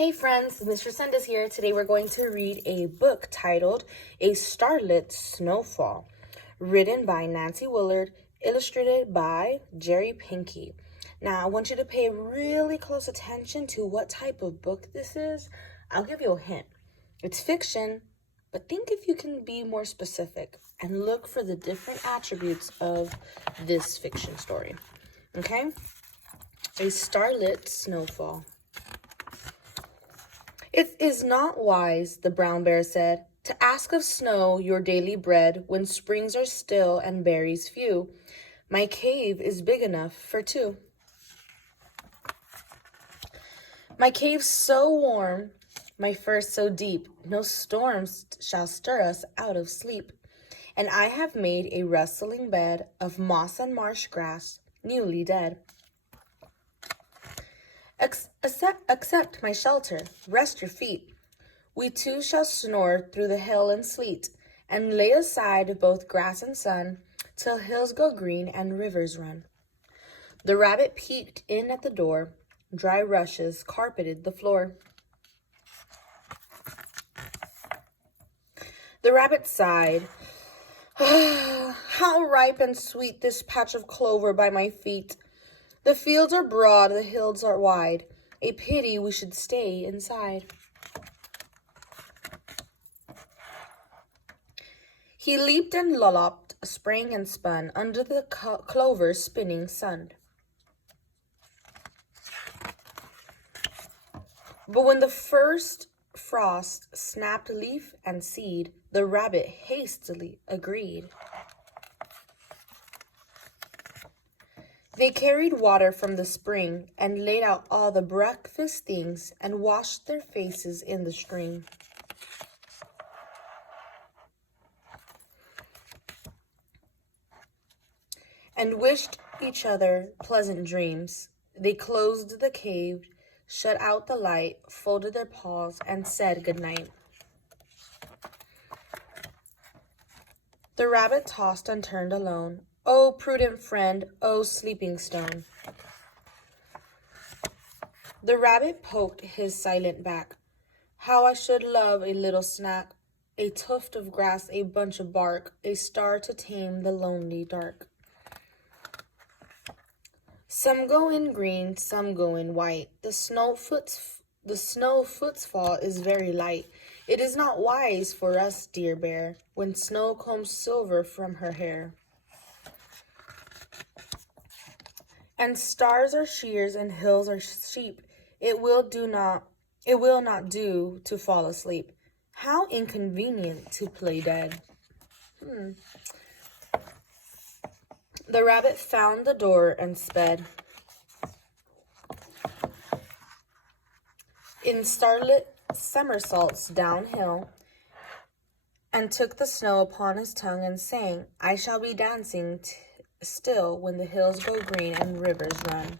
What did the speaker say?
Hey friends, Mr. Sendes here. Today we're going to read a book titled A Starlit Snowfall, written by Nancy Willard, illustrated by Jerry Pinkey. Now I want you to pay really close attention to what type of book this is. I'll give you a hint. It's fiction, but think if you can be more specific and look for the different attributes of this fiction story. Okay? A Starlit Snowfall. It is not wise, the brown bear said, to ask of snow your daily bread when springs are still and berries few. My cave is big enough for two. My cave's so warm, my fur so deep, no storms shall stir us out of sleep. And I have made a rustling bed of moss and marsh grass, newly dead. Accept my shelter, rest your feet. We two shall snore through the hail and sleet, and lay aside both grass and sun, till hills go green and rivers run. The rabbit peeked in at the door, dry rushes carpeted the floor. The rabbit sighed, how ripe and sweet this patch of clover by my feet. The fields are broad, the hills are wide. A pity we should stay inside. He leaped and lolloped, sprang and spun under the clover's spinning sun. But when the first frost snapped leaf and seed, the rabbit hastily agreed. They carried water from the spring and laid out all the breakfast things and washed their faces in the stream. And wished each other pleasant dreams. They closed the cave, shut out the light, folded their paws, and said goodnight. The rabbit tossed and turned alone. Oh, prudent friend, oh, sleeping stone. The rabbit poked his silent back. How I should love a little snack, a tuft of grass, a bunch of bark, a star to tame the lonely dark. Some go in green, some go in white. The snow foot's fall is very light. It is not wise for us, dear bear, when snow combs silver from her hair. And stars are shears and hills are sheep. It will not do to fall asleep. How inconvenient to play dead. The rabbit found the door and sped. In starlit somersaults downhill, and took the snow upon his tongue and sang, I shall be dancing still when the hills go green and rivers run.